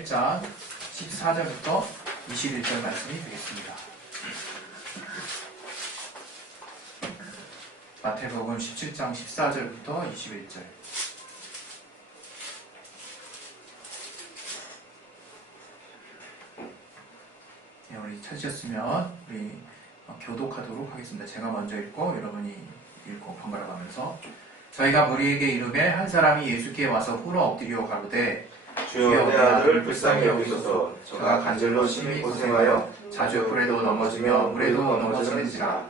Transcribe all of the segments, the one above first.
1장 14절부터 21절 말씀이 되겠습니다. 마태복음 17장 14절부터 21절. 네, 우리 찾으셨으면 우리 교독하도록 하겠습니다. 제가 먼저 읽고 여러분이 읽고 번갈아 가면서 저희가 무리에게 이르매 한 사람이 예수께 와서 꿇어 엎드려 가로되 주여 내 아들을 불쌍히 여기소서. 저가 간절로 심히 고생하여 자주 불에도 넘어지며 물에도 넘어지는지라.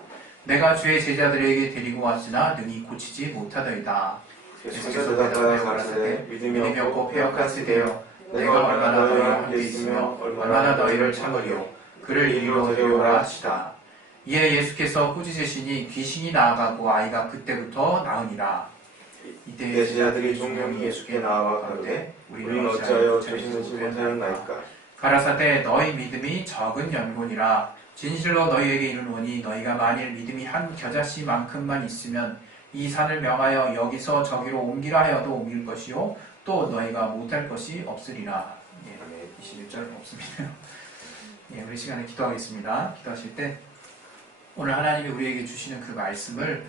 내가 주의 제자들에게 데리고 왔으나 능히 고치지 못하더이다. 예수께서 대답하여 가라사대 믿음이 없고 패역한 세대여, 내가 얼마나 너희와 함께 있으며 얼마나 너희를 참으리요. 그를 이리로 데려오라 하시다. 이에 예수께서 꾸짖으시니 귀신이 나아가고 아이가 그때부터 나으니라. 이때 제자들이 종명이 예수께 나와 가로되 우리는 어찌하여 조심하지 못하였나이까. 가라사대 너희 믿음이 적은 연곤이라. 진실로 너희에게 이르노니 너희가 만일 믿음이 한 겨자씨만큼만 있으면 이 산을 명하여 여기서 저기로 옮기라 하여도 옮길 것이요 또 너희가 못할 것이 없으리라. 21절 없습니다. 우리 시간에 기도하겠습니다. 기도하실 때 오늘 하나님이 우리에게 주시는 그 말씀을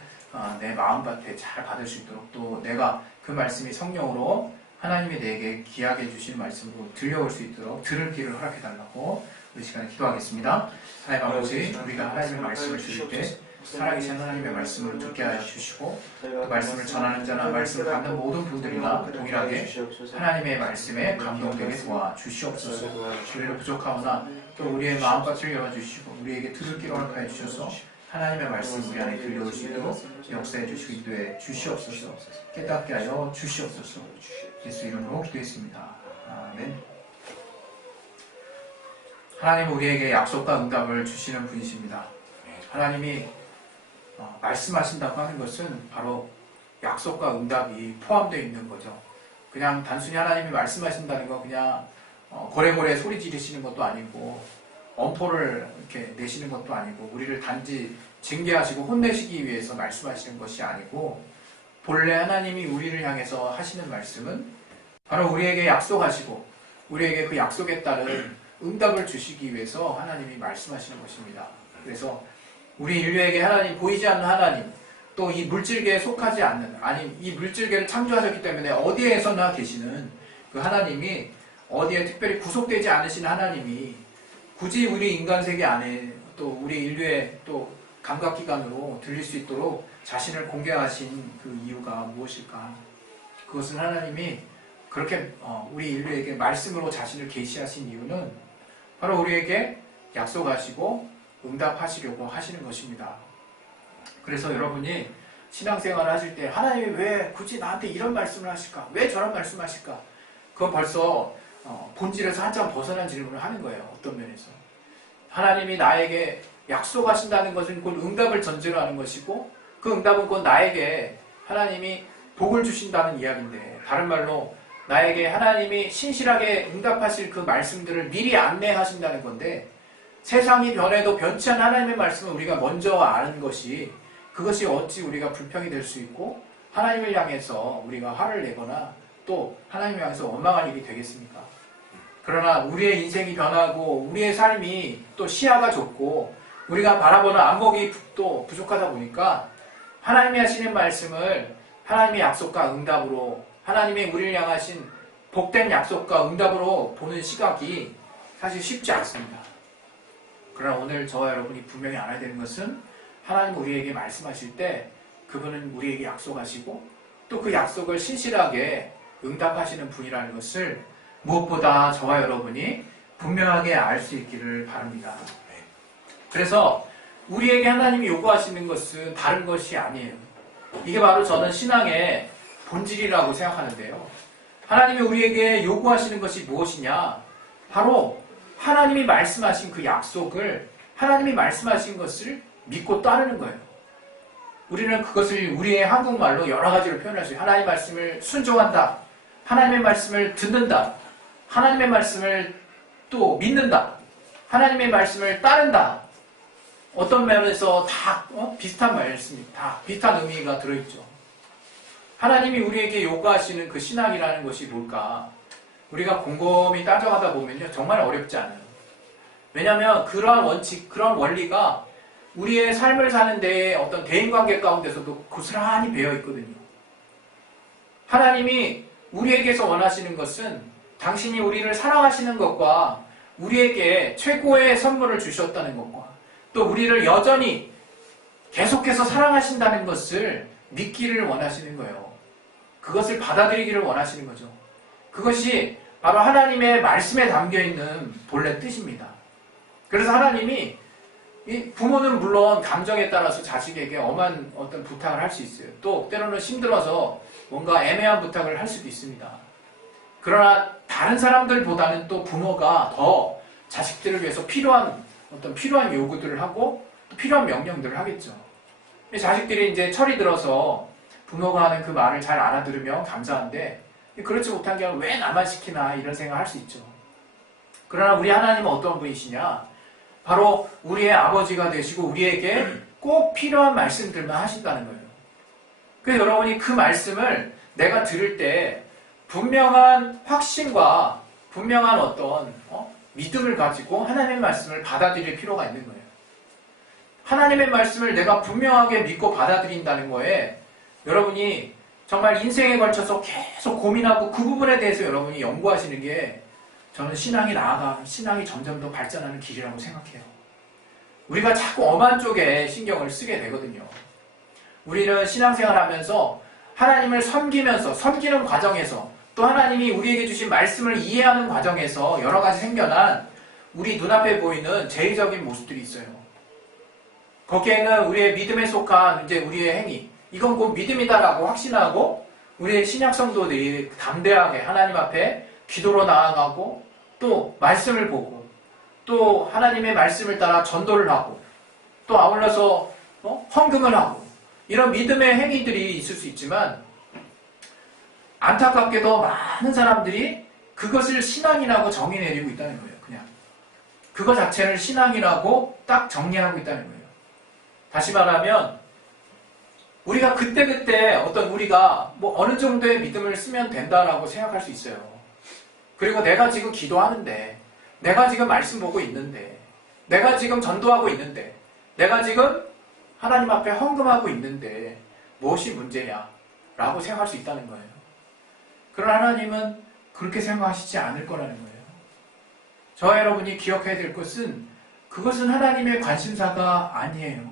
내 마음밭에 잘 받을 수 있도록, 또 내가 그 말씀이 성령으로 하나님이 내게 귀하게 주신 말씀으로 들려올 수 있도록 들을 길을 허락해달라고 우리 시간에 기도하겠습니다. 하나님 아버지, 우리가 하나님의 말씀을 들을 때 살아계신 하나님의 말씀을 듣게 하여 주시고, 그 말씀을 전하는 자나 말씀을 받는 모든 분들이나 동일하게 하나님의 말씀에 감동되게 도와주시옵소서. 우리를 부족하오나 또 우리의 마음밭을 열어주시고 우리에게 들을 길을 허락하여 주셔서 하나님의 말씀 우리 안에 들려올 수 있도록 역사해 주시고 인도해 주시옵소서. 깨닫게 하여 주시옵소서. 예수 이름으로 기도했습니다. 아멘. 하나님은 우리에게 약속과 응답을 주시는 분이십니다. 하나님이 말씀하신다고 하는 것은 바로 약속과 응답이 포함되어 있는 거죠. 그냥 단순히 하나님이 말씀하신다는 거 그냥 고래고래 소리 지르시는 것도 아니고 엄포를 이렇게 내시는 것도 아니고 우리를 단지 징계하시고 혼내시기 위해서 말씀하시는 것이 아니고, 본래 하나님이 우리를 향해서 하시는 말씀은 바로 우리에게 약속하시고 우리에게 그 약속에 따른 응답을 주시기 위해서 하나님이 말씀하시는 것입니다. 그래서 우리 인류에게 하나님, 보이지 않는 하나님, 또 이 물질계에 속하지 않는, 아니 이 물질계를 창조하셨기 때문에 어디에서나 계시는 그 하나님이, 어디에 특별히 구속되지 않으신 하나님이 굳이 우리 인간 세계 안에 또 우리 인류의 또 감각기관으로 들릴 수 있도록 자신을 공개하신 그 이유가 무엇일까? 그것은 하나님이 그렇게 우리 인류에게 말씀으로 자신을 계시하신 이유는 바로 우리에게 약속하시고 응답하시려고 하시는 것입니다. 그래서 여러분이 신앙생활을 하실 때 하나님이 왜 굳이 나한테 이런 말씀을 하실까? 왜 저런 말씀을 하실까? 그건 벌써 본질에서 한참 벗어난 질문을 하는 거예요. 어떤 면에서. 하나님이 나에게 약속하신다는 것은 곧 응답을 전제로 하는 것이고, 그 응답은 곧 나에게 하나님이 복을 주신다는 이야기인데, 다른 말로 나에게 하나님이 신실하게 응답하실 그 말씀들을 미리 안내하신다는 건데, 세상이 변해도 변치 않은 하나님의 말씀을 우리가 먼저 아는 것이, 그것이 어찌 우리가 불평이 될 수 있고 하나님을 향해서 우리가 화를 내거나 또 하나님을 향해서 원망할 일이 되겠습니까? 그러나 우리의 인생이 변하고 우리의 삶이 또 시야가 좁고 우리가 바라보는 안목이 또 부족하다 보니까 하나님이 하시는 말씀을 하나님의 약속과 응답으로, 하나님이 우리를 향하신 복된 약속과 응답으로 보는 시각이 사실 쉽지 않습니다. 그러나 오늘 저와 여러분이 분명히 알아야 되는 것은, 하나님 우리에게 말씀하실 때 그분은 우리에게 약속하시고 또 그 약속을 신실하게 응답하시는 분이라는 것을 무엇보다 저와 여러분이 분명하게 알 수 있기를 바랍니다. 그래서 우리에게 하나님이 요구하시는 것은 다른 것이 아니에요. 이게 바로 저는 신앙의 본질이라고 생각하는데요. 하나님이 우리에게 요구하시는 것이 무엇이냐? 바로 하나님이 말씀하신 그 약속을, 하나님이 말씀하신 것을 믿고 따르는 거예요. 우리는 그것을 우리의 한국말로 여러 가지로 표현할 수 있어요. 하나님의 말씀을 순종한다, 하나님의 말씀을 듣는다, 하나님의 말씀을 또 믿는다, 하나님의 말씀을 따른다. 어떤 면에서 다 비슷한 말씀입니다. 다 비슷한 의미가 들어있죠. 하나님이 우리에게 요구하시는 그 신앙이라는 것이 뭘까? 우리가 곰곰이 따져가다 보면요, 정말 어렵지 않아요. 왜냐하면 그러한 원칙, 그런 원리가 우리의 삶을 사는 데에 어떤 대인관계 가운데서도 고스란히 배어 있거든요. 하나님이 우리에게서 원하시는 것은 당신이 우리를 사랑하시는 것과 우리에게 최고의 선물을 주셨다는 것과 또 우리를 여전히 계속해서 사랑하신다는 것을 믿기를 원하시는 거예요. 그것을 받아들이기를 원하시는 거죠. 그것이 바로 하나님의 말씀에 담겨있는 본래 뜻입니다. 그래서 하나님이 이 부모는 물론 감정에 따라서 자식에게 엄한 어떤 부탁을 할 수 있어요. 또 때로는 힘들어서 뭔가 애매한 부탁을 할 수도 있습니다. 그러나 다른 사람들보다는 또 부모가 더 자식들을 위해서 필요한 요구들을 하고 또 필요한 명령들을 하겠죠. 자식들이 이제 철이 들어서 부모가 하는 그 말을 잘 알아들으면 감사한데 그렇지 못한 경우 왜 나만 시키나 이런 생각을 할 수 있죠. 그러나 우리 하나님은 어떤 분이시냐? 바로 우리의 아버지가 되시고 우리에게 꼭 필요한 말씀들만 하신다는 거예요. 그래서 여러분이 그 말씀을 내가 들을 때 분명한 확신과 분명한 어떤 믿음을 가지고 하나님의 말씀을 받아들일 필요가 있는 거예요. 하나님의 말씀을 내가 분명하게 믿고 받아들인다는 거에 여러분이 정말 인생에 걸쳐서 계속 고민하고 그 부분에 대해서 여러분이 연구하시는 게 저는 신앙이 점점 더 발전하는 길이라고 생각해요. 우리가 자꾸 엄한 쪽에 신경을 쓰게 되거든요. 우리는 신앙생활 하면서 하나님을 섬기는 과정에서 또 하나님이 우리에게 주신 말씀을 이해하는 과정에서 여러 가지 생겨난 우리 눈앞에 보이는 제의적인 모습들이 있어요. 거기에는 우리의 믿음에 속한 이제 우리의 행위, 이건 곧 믿음이다라고 확신하고 우리의 신약 성도들이 담대하게 하나님 앞에 기도로 나아가고 또 말씀을 보고 또 하나님의 말씀을 따라 전도를 하고 또 아울러서 헌금을 하고 이런 믿음의 행위들이 있을 수 있지만 안타깝게도 많은 사람들이 그것을 신앙이라고 정의 내리고 있다는 거예요. 그냥 그거 자체를 신앙이라고 딱 정리하고 있다는 거예요. 다시 말하면 우리가 그때그때 우리가 어느 정도의 믿음을 쓰면 된다라고 생각할 수 있어요. 그리고 내가 지금 기도하는데, 내가 지금 말씀 보고 있는데, 내가 지금 전도하고 있는데, 내가 지금 하나님 앞에 헌금하고 있는데 무엇이 문제냐? 라고 생각할 수 있다는 거예요. 그러나 하나님은 그렇게 생각하시지 않을 거라는 거예요. 저와 여러분이 기억해야 될 것은 그것은 하나님의 관심사가 아니에요.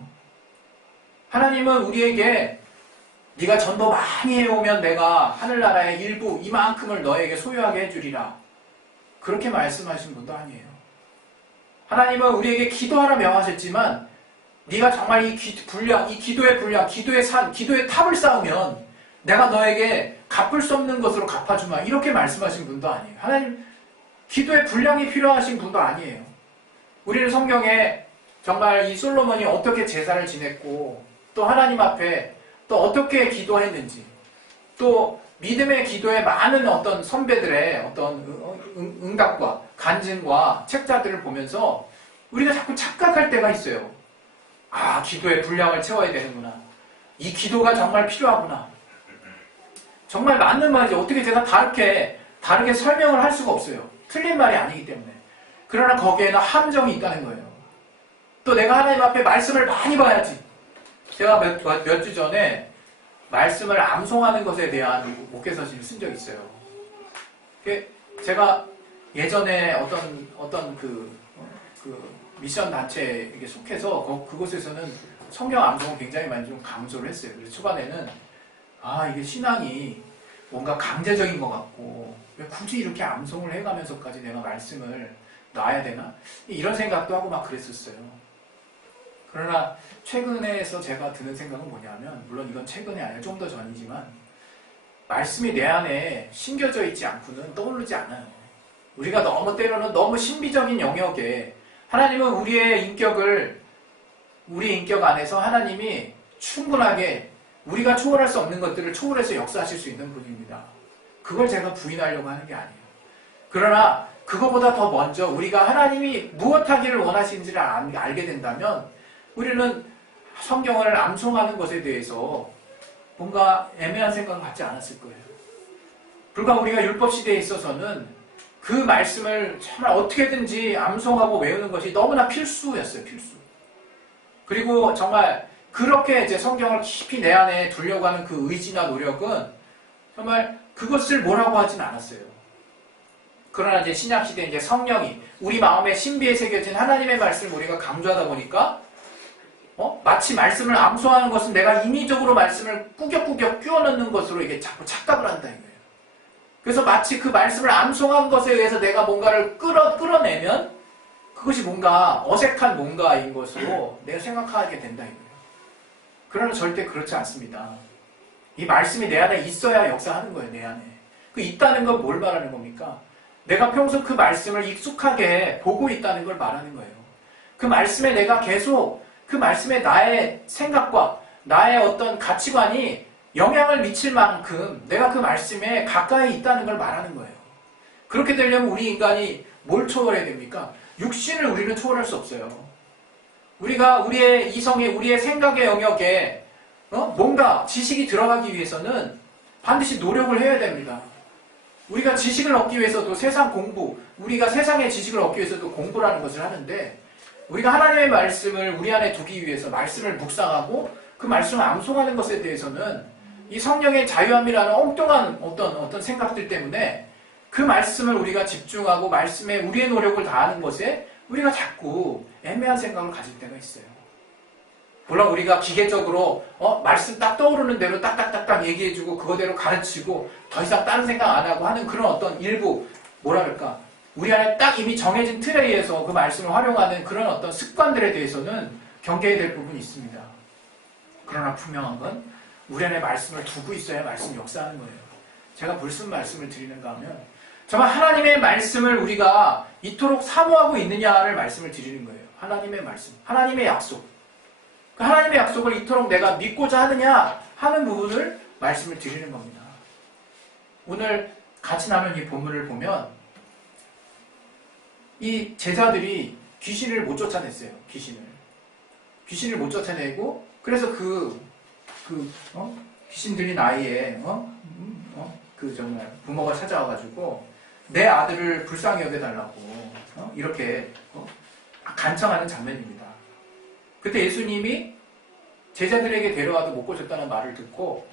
하나님은 우리에게 네가 전도 많이 해오면 내가 하늘나라의 일부 이만큼을 너에게 소유하게 해주리라. 그렇게 말씀하신 분도 아니에요. 하나님은 우리에게 기도하라 명하셨지만 네가 정말 이 기도의 분량, 기도의 탑을 쌓으면 내가 너에게 갚을 수 없는 것으로 갚아주마. 이렇게 말씀하신 분도 아니에요. 하나님 기도의 분량이 필요하신 분도 아니에요. 우리는 성경에 정말 이 솔로몬이 어떻게 제사를 지냈고 또 하나님 앞에 또 어떻게 기도했는지 또 믿음의 기도에 많은 어떤 선배들의 어떤 응답과 간증과 책자들을 보면서 우리가 자꾸 착각할 때가 있어요. 아, 기도의 분량을 채워야 되는구나. 이 기도가 정말 필요하구나. 정말 맞는 말이죠. 어떻게 제가 다르게 설명을 할 수가 없어요. 틀린 말이 아니기 때문에. 그러나 거기에는 함정이 있다는 거예요. 또 내가 하나님 앞에 말씀을 많이 봐야지. 제가 몇 주 전에 말씀을 암송하는 것에 대한 목회서신을 쓴 적이 있어요. 제가 예전에 어떤 그 미션 단체에 속해서 그곳에서는 성경 암송을 굉장히 많이 좀 강조를 했어요. 그래서 초반에는 이게 신앙이 뭔가 강제적인 것 같고 왜 굳이 이렇게 암송을 해가면서까지 내가 말씀을 놔야 되나? 이런 생각도 하고 막 그랬었어요. 그러나 최근에서 제가 드는 생각은 뭐냐면 물론 이건 최근이 아니라 좀 더 전이지만 말씀이 내 안에 심겨져 있지 않고는 떠오르지 않아요. 우리가 때로는 너무 신비적인 영역에 하나님은 우리 인격 안에서 하나님이 충분하게 우리가 초월할 수 없는 것들을 초월해서 역사하실 수 있는 분입니다. 그걸 제가 부인하려고 하는 게 아니에요. 그러나 그거보다 더 먼저 우리가 하나님이 무엇 하기를 원하시는지를 알게 된다면 우리는 성경을 암송하는 것에 대해서 뭔가 애매한 생각을 갖지 않았을 거예요. 불과 우리가 율법 시대에 있어서는 그 말씀을 정말 어떻게든지 암송하고 외우는 것이 너무나 필수였어요. 필수. 그리고 정말 그렇게 이제 성경을 깊이 내 안에 두려고 하는 그 의지나 노력은 정말 그것을 뭐라고 하진 않았어요. 그러나 이제 신약시대에 이제 성령이 우리 마음에 신비에 새겨진 하나님의 말씀을 우리가 강조하다 보니까 마치 말씀을 암송하는 것은 내가 인위적으로 말씀을 꾸역꾸역 끼워 넣는 것으로 이게 자꾸 착각을 한다는 거예요. 그래서 마치 그 말씀을 암송한 것에 의해서 내가 뭔가를 끌어내면 그것이 뭔가 어색한 뭔가인 것으로 내가 생각하게 된다는 거예요. 그러나 절대 그렇지 않습니다. 이 말씀이 내 안에 있어야 역사하는 거예요. 내 안에. 그 있다는 건 뭘 말하는 겁니까? 내가 평소 그 말씀을 익숙하게 보고 있다는 걸 말하는 거예요. 그 말씀에 내가 계속 그 말씀에 나의 생각과 나의 어떤 가치관이 영향을 미칠 만큼 내가 그 말씀에 가까이 있다는 걸 말하는 거예요. 그렇게 되려면 우리 인간이 뭘 초월해야 됩니까? 육신을 우리는 초월할 수 없어요. 우리가 우리의 이성에 우리의 생각의 영역에 뭔가 지식이 들어가기 위해서는 반드시 노력을 해야 됩니다. 우리가 지식을 얻기 위해서도 세상 공부, 우리가 세상의 지식을 얻기 위해서도 공부라는 것을 하는데 우리가 하나님의 말씀을 우리 안에 두기 위해서 말씀을 묵상하고 그 말씀을 암송하는 것에 대해서는 이 성령의 자유함이라는 엉뚱한 어떤 생각들 때문에 그 말씀을 우리가 집중하고 말씀에 우리의 노력을 다하는 것에 우리가 자꾸 애매한 생각을 가질 때가 있어요. 물론 우리가 기계적으로 말씀 딱 떠오르는 대로 딱딱딱딱 얘기해주고 그거대로 가르치고 더 이상 다른 생각 안 하고 하는 그런 어떤 일부 뭐랄까 우리 안에 딱 이미 정해진 틀에 의해서 그 말씀을 활용하는 그런 어떤 습관들에 대해서는 경계해야 될 부분이 있습니다. 그러나 분명한 건 우리 안에 말씀을 두고 있어야 말씀이 역사하는 거예요. 제가 무슨 말씀을 드리는가 하면 정말 하나님의 말씀을 우리가 이토록 사모하고 있느냐를 말씀을 드리는 거예요. 하나님의 말씀, 하나님의 약속. 그 하나님의 약속을 이토록 내가 믿고자 하느냐 하는 부분을 말씀을 드리는 겁니다. 오늘 같이 나눈 이 본문을 보면 이 제자들이 귀신을 못 쫓아냈어요. 귀신을 못 쫓아내고 그래서 귀신 들린 아이의 그 정말 부모가 찾아와가지고 내 아들을 불쌍히 여겨달라고 이렇게 간청하는 장면입니다. 그때 예수님이 제자들에게 데려와도 못 고쳤다는 말을 듣고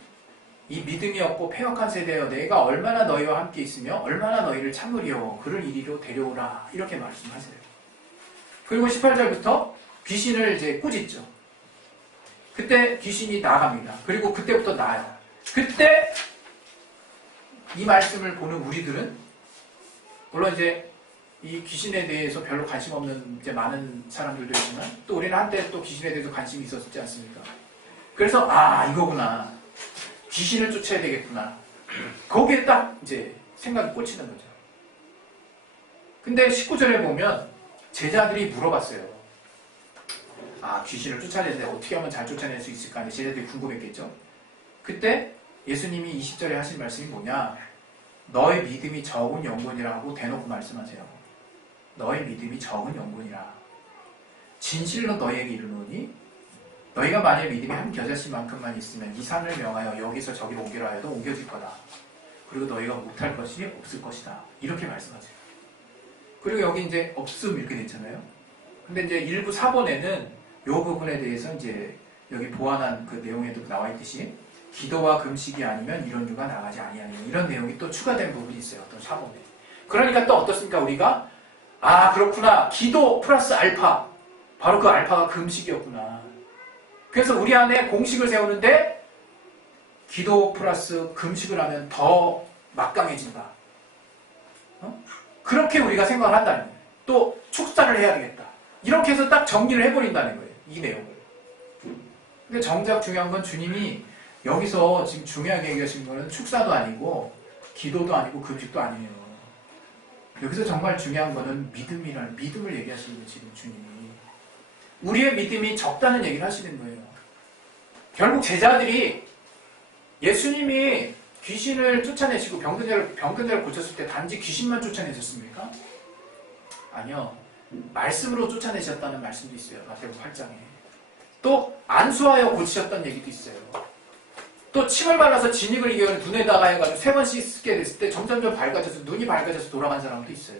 이 믿음이 없고 패역한 세대여 내가 얼마나 너희와 함께 있으며 얼마나 너희를 참으리요 그를 이리로 데려오라 이렇게 말씀하세요. 그리고 18절부터 귀신을 이제 꾸짖죠. 그때 귀신이 나갑니다. 그리고 그때부터 나아요. 그때 이 말씀을 보는 우리들은 물론 이제 이 귀신에 대해서 별로 관심 없는 이제 많은 사람들도 있지만 또 우리는 한때 또 귀신에 대해서 관심이 있었지 않습니까? 그래서 이거구나. 귀신을 쫓아야 되겠구나. 거기에 딱 이제 생각이 꽂히는 거죠. 근데 19절에 보면 제자들이 물어봤어요. 귀신을 쫓아내는데 어떻게 하면 잘 쫓아낼 수 있을까 하는 제자들이 궁금했겠죠. 그때 예수님이 20절에 하신 말씀이 뭐냐? 너의 믿음이 적은 영혼이라 하고 대놓고 말씀하세요. 너의 믿음이 적은 영혼이라. 진실로 너희에게 이르노니 너희가 만일 믿음이 한 겨자씨만큼만 있으면 이 산을 명하여 여기서 저기로 옮기라 해도 옮겨질 거다. 그리고 너희가 못할 것이 없을 것이다. 이렇게 말씀하세요. 그리고 여기 이제 없음 이렇게 됐잖아요. 근데 이제 일부 사본에는 이 부분에 대해서 이제 여기 보완한 그 내용에도 나와 있듯이 기도와 금식이 아니면 이런 유가 나가지 아니하니 이런 내용이 또 추가된 부분이 있어요. 어떤 사본에. 그러니까 또 어떻습니까? 우리가 그렇구나. 기도 플러스 알파. 바로 그 알파가 금식이었구나. 그래서 우리 안에 공식을 세우는데 기도 플러스 금식을 하면 더 막강해진다. 그렇게 우리가 생각을 한다는 거예요. 또 축사를 해야 되겠다. 이렇게 해서 딱 정리를 해버린다는 거예요. 이 내용을. 근데 정작 중요한 건 주님이 여기서 지금 중요하게 얘기하시는 거는 축사도 아니고 기도도 아니고 금식도 아니에요. 여기서 정말 중요한 거는 믿음을 얘기하시는 거예요. 지금 주님이. 우리의 믿음이 적다는 얘기를 하시는 거예요. 결국 제자들이 예수님이 귀신을 쫓아내시고 병든 자를 고쳤을 때 단지 귀신만 쫓아내셨습니까? 아니요. 말씀으로 쫓아내셨다는 말씀도 있어요. 마태복음 8장에. 또 안수하여 고치셨다는 얘기도 있어요. 또 침을 발라서 진익을 이겨는 눈에다가 해가지고 3번 씻게 됐을 때 점점점 밝아져서 눈이 밝아져서 돌아간 사람도 있어요.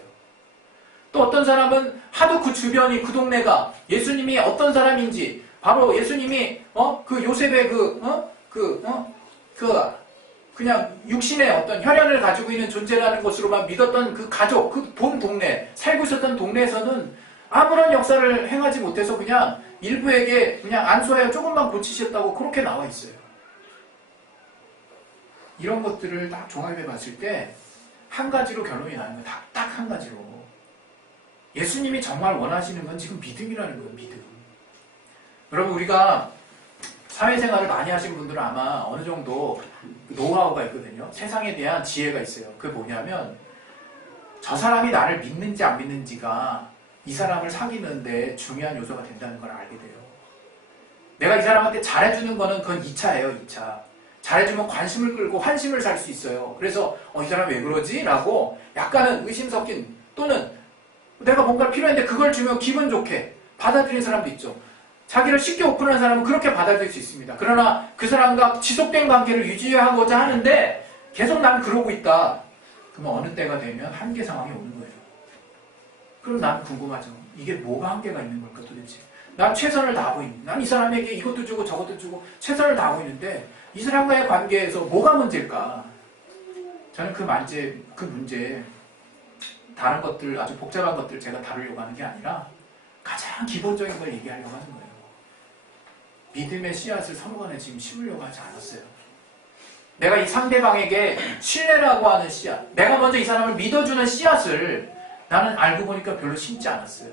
또 어떤 사람은 하도 그 주변이 그 동네가 예수님이 어떤 사람인지 바로 예수님이 그 요셉의 그냥 육신의 어떤 혈연을 가지고 있는 존재라는 것으로만 믿었던 그 가족, 그 본 동네, 살고 있었던 동네에서는 아무런 역사를 행하지 못해서 그냥 일부에게 그냥 안수하여 조금만 고치셨다고 그렇게 나와 있어요. 이런 것들을 딱 종합해 봤을 때 한 가지로 결론이 나는 거예요. 딱 한 가지로. 예수님이 정말 원하시는 건 지금 믿음이라는 거예요. 믿음. 여러분 우리가 사회생활을 많이 하신 분들은 아마 어느 정도 노하우가 있거든요. 세상에 대한 지혜가 있어요. 그게 뭐냐면 저 사람이 나를 믿는지 안 믿는지가 이 사람을 사귀는데 중요한 요소가 된다는 걸 알게 돼요. 내가 이 사람한테 잘해주는 거는 그건 2차예요. 2차. 잘해주면 관심을 끌고 환심을 살 수 있어요. 그래서 이 사람 왜 그러지? 라고 약간은 의심 섞인 또는 내가 뭔가 필요한데 그걸 주면 기분 좋게 받아들이는 사람도 있죠. 자기를 쉽게 오픈한 사람은 그렇게 받아들일 수 있습니다. 그러나 그 사람과 지속된 관계를 유지하고자 하는데 계속 나는 그러고 있다. 그러면 어느 때가 되면 한계 상황이 오는 거예요. 그럼 난 궁금하죠. 이게 뭐가 한계가 있는 걸까 도대체. 난 최선을 다하고 있는데 난 이 사람에게 이것도 주고 저것도 주고 최선을 다하고 있는데 이 사람과의 관계에서 뭐가 문제일까? 저는 그 문제 다른 것들 아주 복잡한 것들 제가 다루려고 하는 게 아니라 가장 기본적인 걸 얘기하려고 하는 거예요. 믿음의 씨앗을 서로 간에 지금 심으려고 하지 않았어요. 내가 이 상대방에게 신뢰라고 하는 씨앗, 내가 먼저 이 사람을 믿어주는 씨앗을 나는 알고 보니까 별로 심지 않았어요.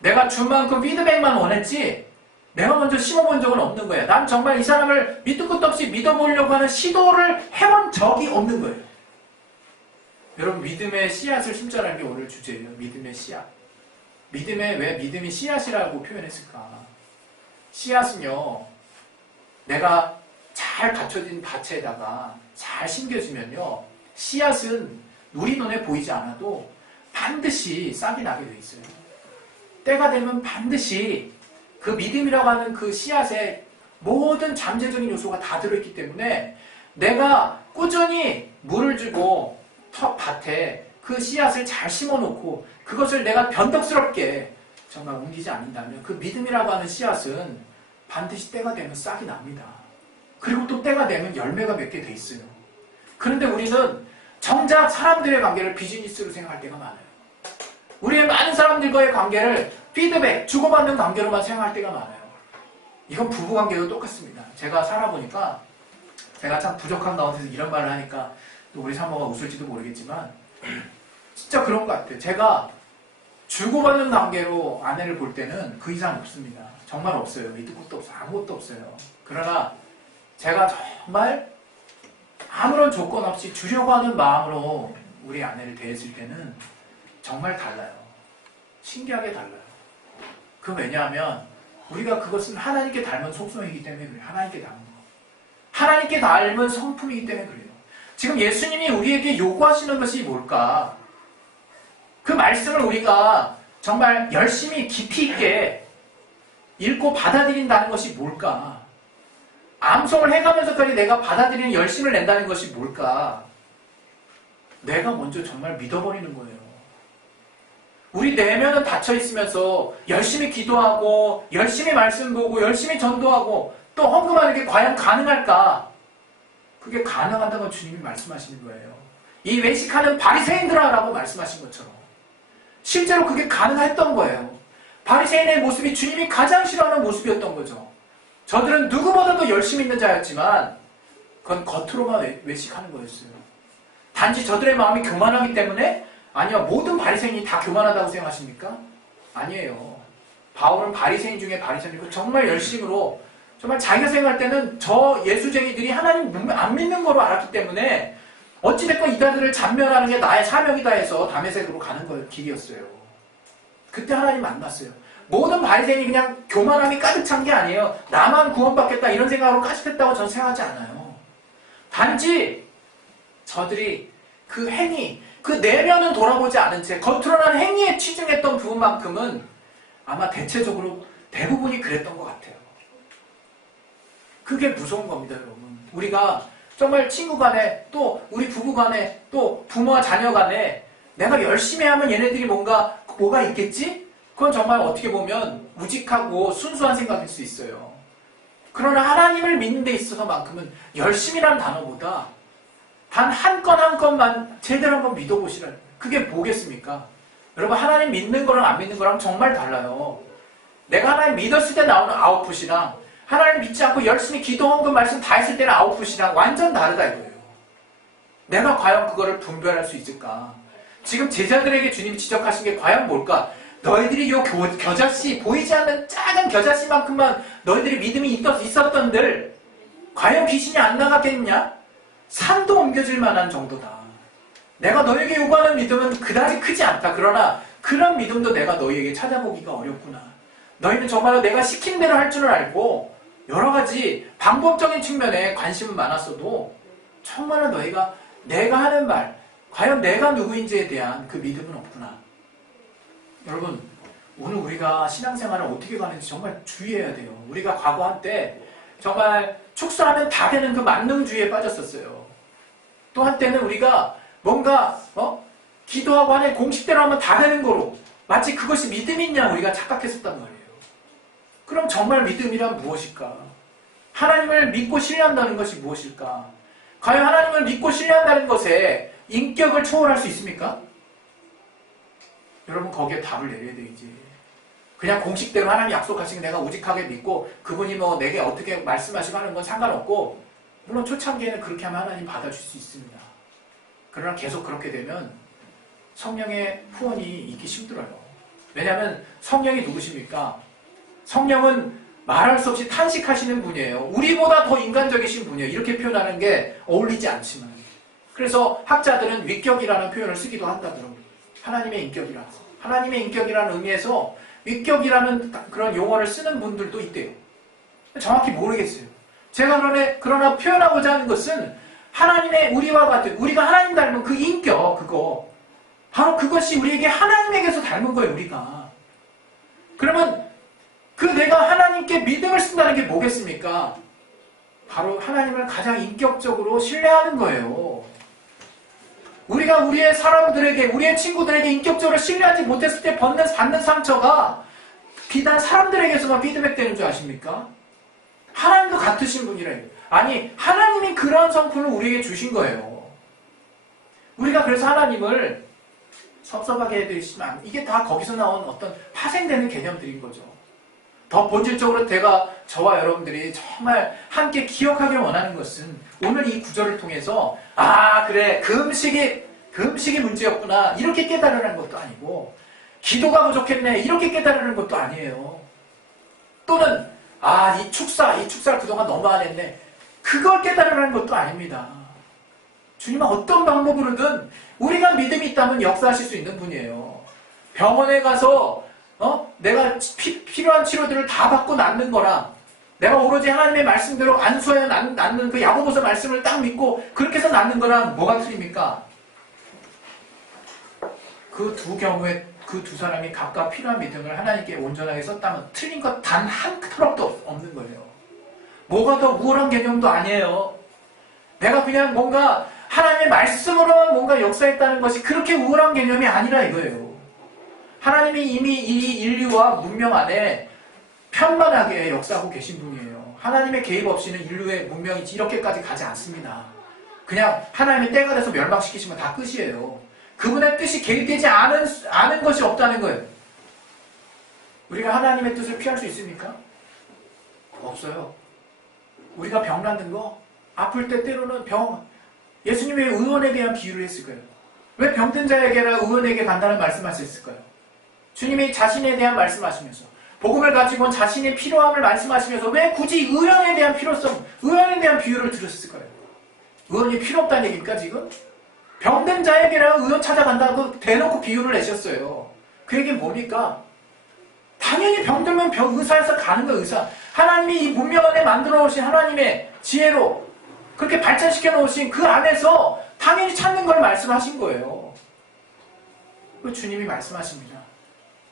내가 준 만큼 피드백만 원했지 내가 먼저 심어본 적은 없는 거예요. 난 정말 이 사람을 밑도 끝도 없이 믿어보려고 하는 시도를 해본 적이 없는 거예요. 여러분 믿음의 씨앗을 심자라는 게 오늘 주제예요. 믿음의 씨앗. 왜 믿음이 씨앗이라고 표현했을까? 씨앗은요, 내가 잘 갖춰진 밭에다가 잘 심겨지면요, 씨앗은 우리 눈에 보이지 않아도 반드시 싹이 나게 돼 있어요. 때가 되면 반드시 그 믿음이라고 하는 그 씨앗에 모든 잠재적인 요소가 다 들어있기 때문에 내가 꾸준히 물을 주고 텃밭에 그 씨앗을 잘 심어놓고 그것을 내가 변덕스럽게 정말 옮기지 않는다면 그 믿음이라고 하는 씨앗은 반드시 때가 되면 싹이 납니다. 그리고 또 때가 되면 열매가 맺게 돼 있어요. 그런데 우리는 정작 사람들의 관계를 비즈니스로 생각할 때가 많아요. 우리의 많은 사람들과의 관계를 피드백, 주고받는 관계로만 생각할 때가 많아요. 이건 부부관계도 똑같습니다. 제가 살아보니까 제가 참 부족한 가운데서 이런 말을 하니까 또 우리 사모가 웃을지도 모르겠지만 진짜 그런 것 같아요. 제가 주고받는 관계로 아내를 볼 때는 그 이상 없습니다. 정말 없어요. 밑도 끝도 없어요. 아무것도 없어요. 그러나 제가 정말 아무런 조건 없이 주려고 하는 마음으로 우리 아내를 대했을 때는 정말 달라요. 신기하게 달라요. 그 왜냐하면 우리가 그것은 하나님께 닮은 속성이기 때문에 그래요. 하나님께 닮은 거. 하나님께 닮은 성품이기 때문에 그래요. 지금 예수님이 우리에게 요구하시는 것이 뭘까? 그 말씀을 우리가 정말 열심히 깊이 있게 읽고 받아들인다는 것이 뭘까? 암송을 해가면서까지 내가 받아들이는 열심을 낸다는 것이 뭘까? 내가 먼저 정말 믿어버리는 거예요. 우리 내면은 닫혀있으면서 열심히 기도하고 열심히 말씀 보고 열심히 전도하고 또 헌금하는 게 과연 가능할까? 그게 가능하다는 건 주님이 말씀하시는 거예요. 이 외식하는 바리새인들아 라고 말씀하신 것처럼 실제로 그게 가능했던 거예요. 바리새인의 모습이 주님이 가장 싫어하는 모습이었던 거죠. 저들은 누구보다도 열심히 있는 자였지만 그건 겉으로만 외식하는 거였어요. 단지 저들의 마음이 교만하기 때문에 아니요. 모든 바리새인이 다 교만하다고 생각하십니까? 아니에요. 바울은 바리새인 중에 바리새인이고 정말 열심으로 정말 자기가 생각할 때는 저 예수쟁이들이 하나님 안 믿는 거로 알았기 때문에 어찌됐건 이들을 잔멸하는 게 나의 사명이다 해서 다메섹으로 가는 길이었어요. 그때 하나님 만났어요. 모든 바리새인이 그냥 교만함이 가득 찬 게 아니에요. 나만 구원받겠다 이런 생각으로 가득했다고 저는 생각하지 않아요. 단지 저들이 그 행위, 그 내면은 돌아보지 않은 채 겉으로는 행위에 치중했던 부분만큼은 아마 대체적으로 대부분이 그랬던 것 같아요. 그게 무서운 겁니다, 여러분. 우리가 정말 친구 간에 또 우리 부부 간에 또 부모와 자녀 간에 내가 열심히 하면 얘네들이 뭐가 있겠지? 그건 정말 어떻게 보면 우직하고 순수한 생각일 수 있어요. 그러나 하나님을 믿는 데 있어서만큼은 열심이라는 단어보다 단 한 건 한 건만 제대로 한번 믿어보시라는 거예요. 그게 뭐겠습니까? 여러분 하나님 믿는 거랑 안 믿는 거랑 정말 달라요. 내가 하나님 믿었을 때 나오는 아웃풋이랑 하나님 믿지 않고 열심히 기도, 헌금, 말씀 다 했을 때는 아웃풋이랑 완전 다르다 이거예요. 내가 과연 그거를 분별할 수 있을까? 지금 제자들에게 주님이 지적하신 게 과연 뭘까? 너희들이 요 겨자씨, 보이지 않는 작은 겨자씨만큼만 너희들이 믿음이 있었던들 과연 귀신이 안 나갔겠냐? 산도 옮겨질 만한 정도다. 내가 너에게 요구하는 믿음은 그다지 크지 않다. 그러나 그런 믿음도 내가 너희에게 찾아보기가 어렵구나. 너희는 정말로 내가 시킨 대로 할 줄을 알고 여러 가지 방법적인 측면에 관심은 많았어도 정말로 너희가 내가 하는 말, 과연 내가 누구인지에 대한 그 믿음은 없구나. 여러분, 오늘 우리가 신앙생활을 어떻게 가는지 정말 주의해야 돼요. 우리가 과거 한때 정말 축사하면 다 되는 그 만능주의에 빠졌었어요. 또 한때는 우리가 뭔가 기도하고 하는 공식대로 하면 다 되는 거로 마치 그것이 믿음이냐 우리가 착각했었단 말이에요. 그럼 정말 믿음이란 무엇일까? 하나님을 믿고 신뢰한다는 것이 무엇일까? 과연 하나님을 믿고 신뢰한다는 것에 인격을 초월할 수 있습니까? 여러분 거기에 답을 내려야 되지. 그냥 공식대로 하나님 약속하신 내가 우직하게 믿고 그분이 내게 어떻게 말씀하시고 하는 건 상관없고 물론 초창기에는 그렇게 하면 하나님 받아줄 수 있습니다. 그러나 계속 그렇게 되면 성령의 후원이 있기 힘들어요. 왜냐하면 성령이 누구십니까? 성령은 말할 수 없이 탄식하시는 분이에요. 우리보다 더 인간적이신 분이에요. 이렇게 표현하는 게 어울리지 않지만. 그래서 학자들은 위격이라는 표현을 쓰기도 한다더라고요. 하나님의 인격이라서. 하나님의 인격이라는 의미에서 위격이라는 그런 용어를 쓰는 분들도 있대요. 정확히 모르겠어요. 제가 그러나 표현하고자 하는 것은 하나님의 우리와 같은, 우리가 하나님 닮은 그 인격, 그거. 바로 그것이 우리에게 하나님에게서 닮은 거예요, 우리가. 그러면 그 내가 하나님께 믿음을 쓴다는 게 뭐겠습니까? 바로 하나님을 가장 인격적으로 신뢰하는 거예요. 우리가 우리의 사람들에게, 우리의 친구들에게 인격적으로 신뢰하지 못했을 때 받는 상처가 비단 사람들에게서만 피드백되는 줄 아십니까? 하나님도 같으신 분이래요. 아니, 하나님이 그러한 성품을 우리에게 주신 거예요. 우리가 그래서 하나님을 섭섭하게 해드리시면 이게 다 거기서 나온 어떤 파생되는 개념들인 거죠. 더 본질적으로 저와 여러분들이 정말 함께 기억하길 원하는 것은 오늘 이 구절을 통해서 그래 그 음식이 문제였구나 이렇게 깨달으라는 것도 아니고 기도가 부족했네 이렇게 깨달으라는 것도 아니에요. 또는 이 축사를 그동안 너무 안 했네 그걸 깨달으라는 것도 아닙니다. 주님은 어떤 방법으로든 우리가 믿음이 있다면 역사하실 수 있는 분이에요. 병원에 가서 내가 필요한 치료들을 다 받고 낫는 거랑 내가 오로지 하나님의 말씀대로 안수하여 낫는 그 야고보서 말씀을 딱 믿고 그렇게 해서 낫는 거랑 뭐가 틀립니까? 그 두 경우에 그 두 사람이 각각 필요한 믿음을 하나님께 온전하게 썼다면 틀린 것 단 한 터럭도 없는 거예요. 뭐가 더 우월한 개념도 아니에요. 내가 그냥 뭔가 하나님의 말씀으로만 뭔가 역사했다는 것이 그렇게 우월한 개념이 아니라 이거예요. 하나님이 이미 이 인류와 문명 안에 편만하게 역사하고 계신 분이에요. 하나님의 개입 없이는 인류의 문명이 이렇게까지 가지 않습니다. 그냥 하나님의 때가 돼서 멸망시키시면 다 끝이에요. 그분의 뜻이 개입되지 않은 것이 없다는 거예요. 우리가 하나님의 뜻을 피할 수 있습니까? 없어요. 우리가 병 낫는 거, 아플 때 때로는 예수님이 왜 의원에 대한 비유를 했을까요? 왜 병든 자에게나 의원에게 간다는 말씀하셨을까요? 주님이 자신에 대한 말씀하시면서 복음을 가지고 온 자신의 필요함을 말씀하시면서 왜 굳이 의원에 대한 필요성, 의원에 대한 비유를 들으셨을까요? 의원이 필요 없다는 얘기입니까 지금? 병든 자에게나 의원 찾아간다고 대놓고 비유를 내셨어요. 그 얘기는 뭡니까? 당연히 병들면 의사에서 가는 거예요. 의사. 하나님이 이 문명 안에 만들어 놓으신 하나님의 지혜로 그렇게 발전시켜 놓으신 그 안에서 당연히 찾는 걸 말씀하신 거예요. 그 주님이 말씀하십니다.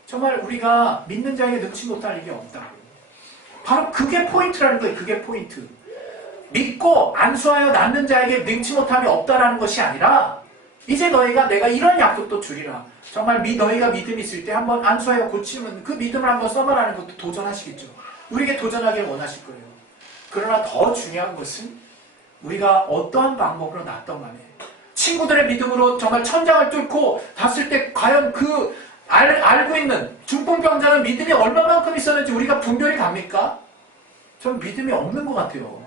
정말 우리가 믿는 자에게 능치 못할 일이 없다. 바로 그게 포인트라는 거예요. 그게 포인트. 믿고 안수하여 낳는 자에게 능치 못함이 없다라는 것이 아니라 이제 너희가 내가 이런 약속도 주리라. 정말 너희가 믿음이 있을 때 한번 안수하여 고치면 그 믿음을 한번 써봐라는 것도 도전하시겠죠. 우리에게 도전하길 원하실 거예요. 그러나 더 중요한 것은 우리가 어떠한 방법으로 낳던 간에 친구들의 믿음으로 정말 천장을 뚫고 닿았을 때 과연 알고 있는 중풍병자는 믿음이 얼마만큼 있었는지 우리가 분별이 갑니까? 전 믿음이 없는 것 같아요.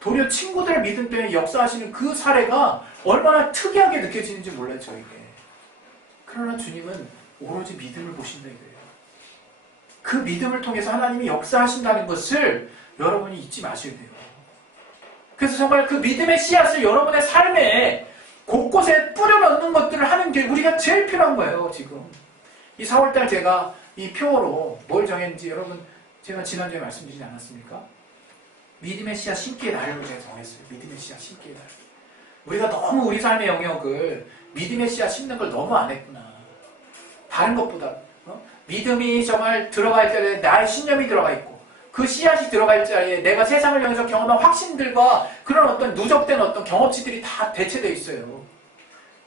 도리어 친구들의 믿음 때문에 역사하시는 그 사례가 얼마나 특이하게 느껴지는지 몰라요, 저에게. 그러나 주님은 오로지 믿음을 보신다 이거예요. 그 믿음을 통해서 하나님이 역사하신다는 것을 여러분이 잊지 마셔야 돼요. 그래서 정말 그 믿음의 씨앗을 여러분의 삶에 곳곳에 뿌려넣는 것들을 하는 게 우리가 제일 필요한 거예요, 지금. 이 4월달 제가 이 표어로 뭘 정했는지 여러분, 제가 지난주에 말씀드리지 않았습니까? 믿음의 씨앗 심기의 날로 제가 정했어요. 믿음의 씨앗 심기의 날. 우리가 너무 우리 삶의 영역을 믿음의 씨앗 심는 걸 너무 안 했구나. 다른 것보다 믿음이 정말 들어갈 때 나의 신념이 들어가 있고 그 씨앗이 들어갈 자리에 내가 세상을 향해서 경험한 확신들과 그런 어떤 누적된 어떤 경험치들이 다 대체되어 있어요.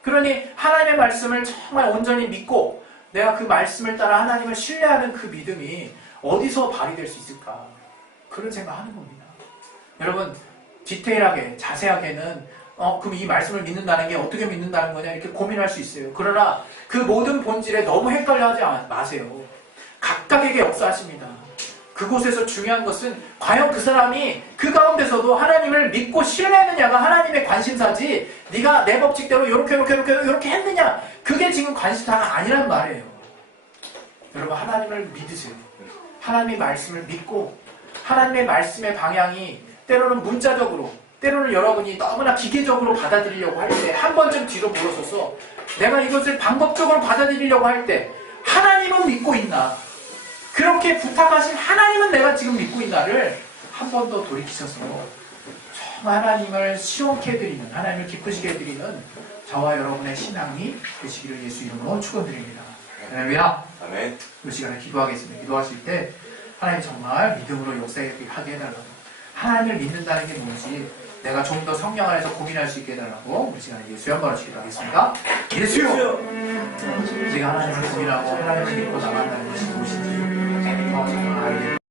그러니 하나님의 말씀을 정말 온전히 믿고 내가 그 말씀을 따라 하나님을 신뢰하는 그 믿음이 어디서 발휘될 수 있을까? 그런 생각하는 겁니다. 여러분 디테일하게 자세하게는 그럼 이 말씀을 믿는다는 게 어떻게 믿는다는 거냐 이렇게 고민할 수 있어요. 그러나 그 모든 본질에 너무 헷갈려하지 마세요. 각각에게 역사하십니다. 그곳에서 중요한 것은 과연 그 사람이 그 가운데서도 하나님을 믿고 신뢰했느냐가 하나님의 관심사지 네가 내 법칙대로 이렇게 했느냐 그게 지금 관심사가 아니란 말이에요. 여러분 하나님을 믿으세요. 하나님의 말씀을 믿고 하나님의 말씀의 방향이 때로는 문자적으로 때로는 여러분이 너무나 기계적으로 받아들이려고 할 때 한 번쯤 뒤로 물러서서 내가 이것을 방법적으로 받아들이려고 할 때 하나님은 믿고 있나? 그렇게 부탁하신 하나님은 내가 지금 믿고 있나를 한 번 더 돌이키셔서 정말 하나님을 시원케 해드리는 하나님을 기쁘시게 해드리는 저와 여러분의 신앙이 되시기를 예수 이름으로 축원드립니다. 할렐루야. 아멘. 이 시간에 기도하겠습니다. 기도하실 때 하나님 정말 믿음으로 역사하게 해달라고 하나님을 믿는다는 게 뭔지 내가 좀 더 성령 안에서 고민할 수 있게 해달라고 우리 시간에 예수의 한번을 기도하겠습니다. 예수요! 제가 하나님을 고민하고 하나님을 믿고 나간다는 것이 무엇인지 정말